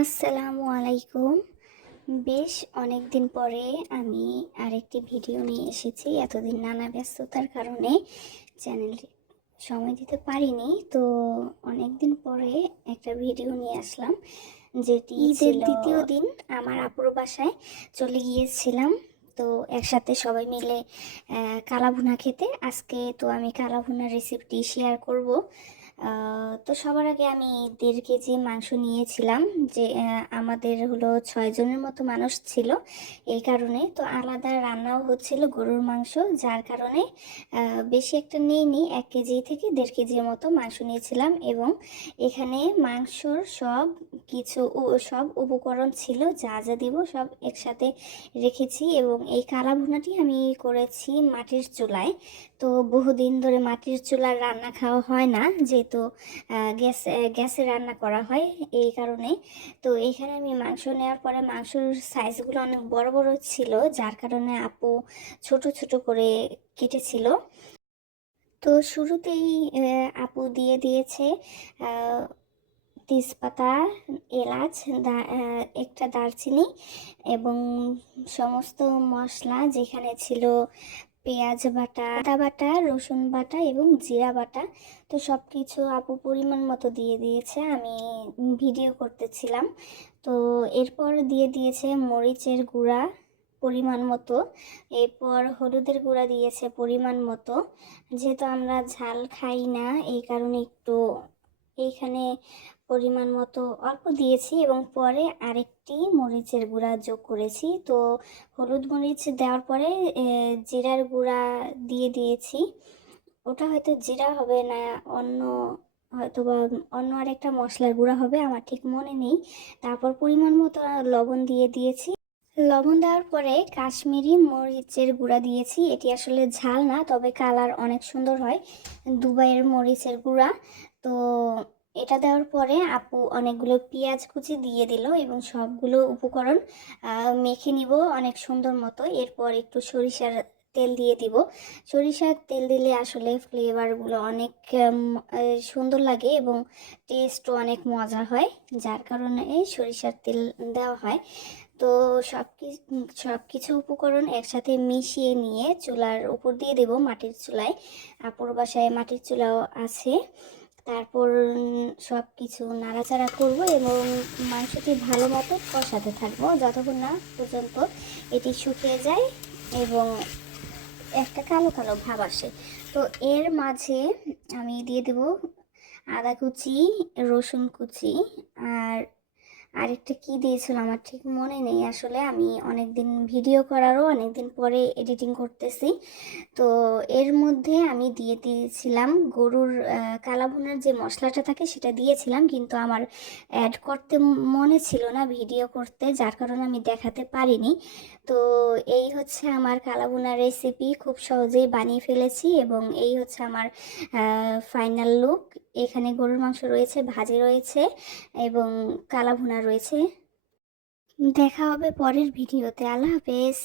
আসসালামু আলাইকুম। বেশ অনেক দিন পরে আমি আরেকটি ভিডিও নিয়ে এসেছি। এতদিন নানা ব্যস্ততার কারণে চ্যানেলে সময় দিতে পারিনি। তো অনেক দিন পরে একটা ভিডিও নিয়ে আসলাম যেটি ঈদের দ্বিতীয় দিন আমার আপুর বাসায় চলে গিয়েছিলাম। তো একসাথে সবাই মিলে কালাভুনা খেতে। আজকে তো আমি কালাভুনার রেসিপিটি শেয়ার করব। তো সবার আগে আমি দেড় কেজি মাংস নিয়েছিলাম যে আমাদের হলো ছয় জনের মতো মানুষ ছিল এই কারণে। তো আলাদা রান্নাও হচ্ছিল গরুর মাংস, যার কারণে বেশি একটা নিইনি, এক কেজি থেকে দেড় কেজির মতো মাংস নিয়েছিলাম এবং এখানে মাংসর সব কিছু সব উপকরণ ছিল, যা যা দিব সব একসাথে রেখেছি এবং এই কালা ভুনাটি আমি করেছি মাটির চুলায়। তো বহুদিন ধরে মাটির চুলার রান্না খাওয়া হয় না যেহেতু গ্যাস গ্যাসে রান্না করা হয় এই কারণে তো এইখানে আমি মাংস নেওয়ার পরে মাংসর সাইজগুলো অনেক বড় বড় ছিল, যার কারণে আপু ছোট ছোট করে কেটেছিল। তো শুরুতেই আপু দিয়ে দিয়েছে তেজপাতা, এলাচ একটা দারচিনি এবং সমস্ত মশলা যেখানে ছিল পেঁয়াজ বাটা, আদা বাটা, রসুন বাটা এবং জিরা বাটা। তো সব কিছু আপু পরিমাণ মতো দিয়ে দিয়েছে, আমি ভিডিও করতেছিলাম। তো এরপর দিয়ে দিয়েছে মরিচের গুঁড়া পরিমাণ মতো। এরপর হলুদের গুঁড়া দিয়েছে পরিমাণ মতো। যেহেতু আমরা ঝাল খাই না, এই কারণে একটু এইখানে পরিমাণ মতো অল্প দিয়েছি এবং পরে আরেকটি মরিচের গুঁড়া যোগ করেছি। তো হলুদ মরিচ দেওয়ার পরে জিরার গুঁড়া দিয়ে দিয়েছি। ওটা হয়তো জিরা হবে না, অন্য হয়তো বা অন্য আরেকটা মশলার গুঁড়া হবে, আমার ঠিক মনে নেই। তারপর পরিমাণ মতো লবণ দিয়ে দিয়েছি। লবণ দেওয়ার পরে কাশ্মীরি মরিচের গুঁড়া দিয়েছি। এটি আসলে ঝাল না, তবে কালার অনেক সুন্দর হয়। দুবাইয়ের মরিচের গুঁড়া। তো এটা দেওয়ার পরে আপু অনেকগুলো পেঁয়াজ কুচি দিয়ে দিল এবং সবগুলো উপকরণ মেখে নিব অনেক সুন্দর মতো। এরপর একটু সরিষার তেল দিয়ে দিব। সরিষার তেল দিলে আসলে ফ্লেভারগুলো অনেক সুন্দর লাগে এবং টেস্টও অনেক মজা হয়, যার কারণে সরিষার তেল দেওয়া হয়। তো সব সব কিছু উপকরণ একসাথে মিশিয়ে নিয়ে চুলার উপর দিয়ে দেব মাটির চুলায়। আপুর বাসায় মাটির চুলাও আছে। তারপর সব কিছু নাড়াচাড়া করব এবং মাংসটি ভালো মতো কষাতে থাকব যতক্ষণ না পর্যন্ত এটি শুকিয়ে যায় এবং একটা কালো কালো ভাব আসে। তো এর মাঝে আমি দিয়ে দেব আদা কুচি, রসুন কুচি আর আরেকটা কি দিয়েছিল আমার ঠিক মনে নেই আসলে। আমি অনেক দিন ভিডিও করারও অনেক দিন পরে এডিটিং করতেছি। তো এর মধ্যে আমি দিয়ে দিয়েছিলাম গরুর কালাভুনার যে মশলাটা থাকে সেটা দিয়েছিলাম কিন্তু আমার অ্যাড করতে মনে ছিল না ভিডিও করতে, যার কারণে আমি দেখাতে পারিনি। তো এই হচ্ছে আমার কালাভুনার রেসিপি খুব সহজেই বানিয়ে ফেলেছি এবং এই হচ্ছে আমার ফাইনাল লুক এখানে গরুর মাংস রয়েছে, ভাজি রয়েছে এবং কালা ভুনা রয়েছে। দেখা হবে পরের ভিডিওতে। আল্লাহ হাফেজ।